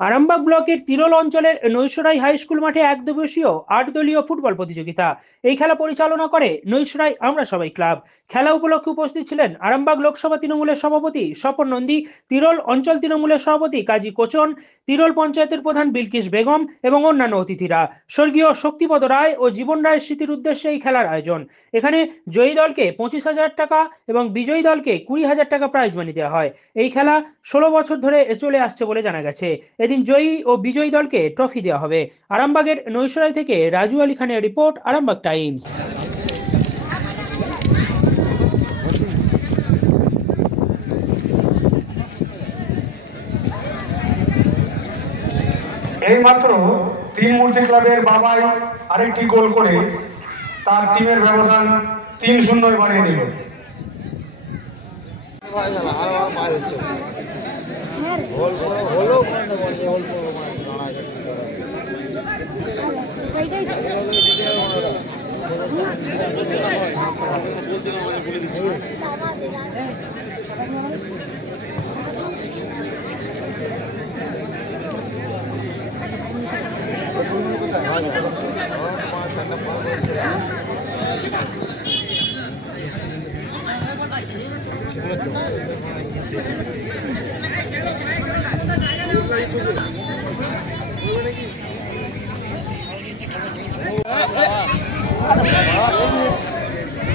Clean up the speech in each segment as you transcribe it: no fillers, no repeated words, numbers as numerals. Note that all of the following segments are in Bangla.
আরামবাগ ব্লকের তিরোল অঞ্চলের নৈশরাই হাই স্কুল মাঠে এক দিবসীয় ৮ দলীয় ফুটবল প্রতিযোগিতা। এই খেলা পরিচালনা করে নৈশরাই আমরা সবাই ক্লাব। খেলা উপলক্ষে উপস্থিত ছিলেন আরামবাগ লোকসভা তৃণমূলের সভাপতি স্বপন নন্দী, তিরোল অঞ্চল তৃণমূলের সভাপতি কাজী কোচন, তিরোল পঞ্চায়েতের প্রধান বিলকিস বেগম এবং অন্যান্য অতিথিরা। স্বর্গীয় শক্তিপদ রায় ও জীবন রায়ের স্মৃতির উদ্দেশ্যে এই খেলার আয়োজন। এখানে জয়ী দলকে 25,000 টাকা এবং বিজয়ী দলকে 20,000 টাকা প্রাইজ মানি দেওয়া হয়। এই খেলা 16 বছর ধরে চলে আসছে বলে জানা গেছে। এদিন জয়ী ও বিজয়ী দলকে ট্রফি দেওয়া হবে। আরামবাগের নৈশরাই থেকে রাজু আলী খানের রিপোর্ট, আরামবাগ টাইমস। এইমাত্র তিন মূর্তি ক্লাবের বাবাই আরেকটি গোল করে তার টিমের ব্যবধান 3-0 বাড়িয়ে দিল।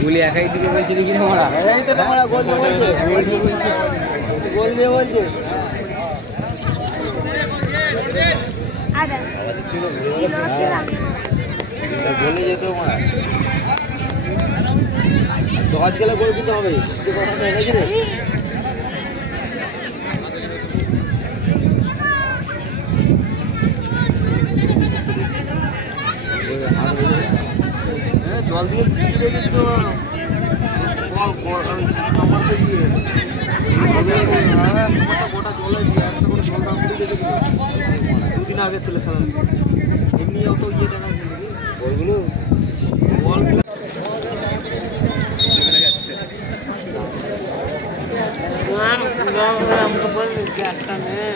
গুলি একাই দিকে বলছে কি আমরা এই তো আমরা গোল বলছে গোল দিয়ে বলছে আরে ছিল গোলে যেত আমরা দশ গেলে গোল দিতে হবে কি কথা নাকি রে জল দিয়ে দিয়েছো বল বল আমার তো দিয়ে গোটা জলে একটা করে জল দাম দিয়ে দিয়েছে দুদিন আগে চলে ফেলাম এমনি অত ইয়ে টাকা বলগুলো বলগুলো हमको बोल क्या है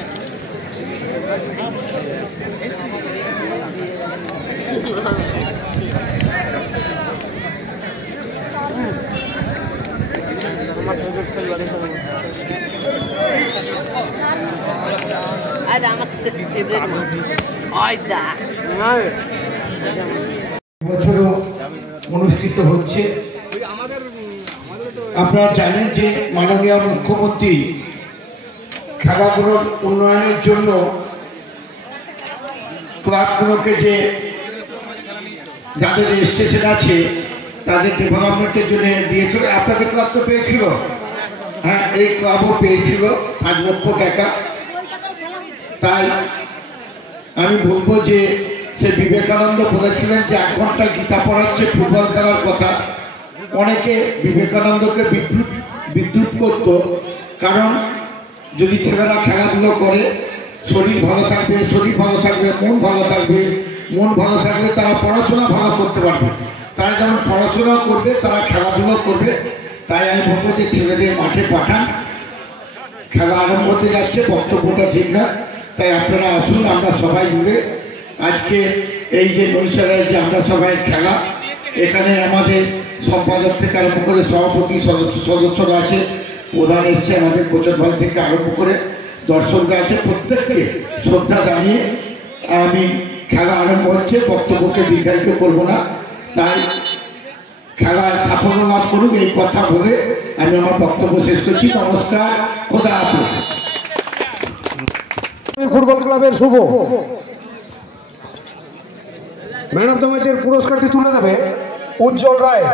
هذا ما বছরও অনুষ্ঠিত হচ্ছে। আপনারা জানেন যে মাননীয় মুখ্যমন্ত্রী খেলাগুলোর উন্নয়নের জন্য ক্লাবগুলোকে যে যাদের রেজিস্ট্রেশন আছে তাদের ডেভেলপমেন্টের জন্য দিয়েছিল। আপনাদের ক্লাব তো পেয়েছিল, হ্যাঁ এই ক্লাবও পেয়েছিল 5 লক্ষ টাকা। তাই আমি বলবো যে সে বিবেকানন্দ বলেছিলেন যে 1 ঘন্টা গীতা পড়াচ্ছে ফুটবল খেলার কথা। অনেকে বিবেকানন্দকে বিদ্যুৎ করত, কারণ যদি ছেলেরা খেলাধুলো করে শরীর ভালো থাকবে, শরীর ভালো থাকবে, মন ভালো থাকবে, মন ভালো থাকলে তারা পড়াশোনা ভালো করতে পারবে। তারা যেমন পড়াশোনা করবে তারা খেলাধুলো করবে। তাই আমি বলবো যে ছেলেদের মাঠে পাঠান, খেলা আরম্ভ হতে যাচ্ছে, বক্তব্যটা ঠিক না। তাই আপনারা আসুন, আমরা সবাই মিলে আজকে এই যে নৈশরায় যে আমরা সবাই খেলা, এখানে আমাদের সম্পাদক থেকে আরম্ভ করে সভাপতি সদস্যরা আছে, প্রধান এসছে আমাদের কোচর ভাই থেকে আরম্ভ করে দর্শকরা আছে, প্রত্যেককে শ্রদ্ধা জানিয়ে আমি খেলা আরম্ভ হচ্ছে। বক্তব্যকে দীর্ঘায়িত করব না, তাই খেলার সাফল্য লাভ করুক এই কথা বলে আমি আমার বক্তব্য শেষ করছি। নমস্কার, খোদা হাফেজ। ফুটবল ক্লাবের শুভ ম্যান অফ দ্য ম্যাচের পুরস্কারটি তুলে দেবে উজ্জ্বল রায়।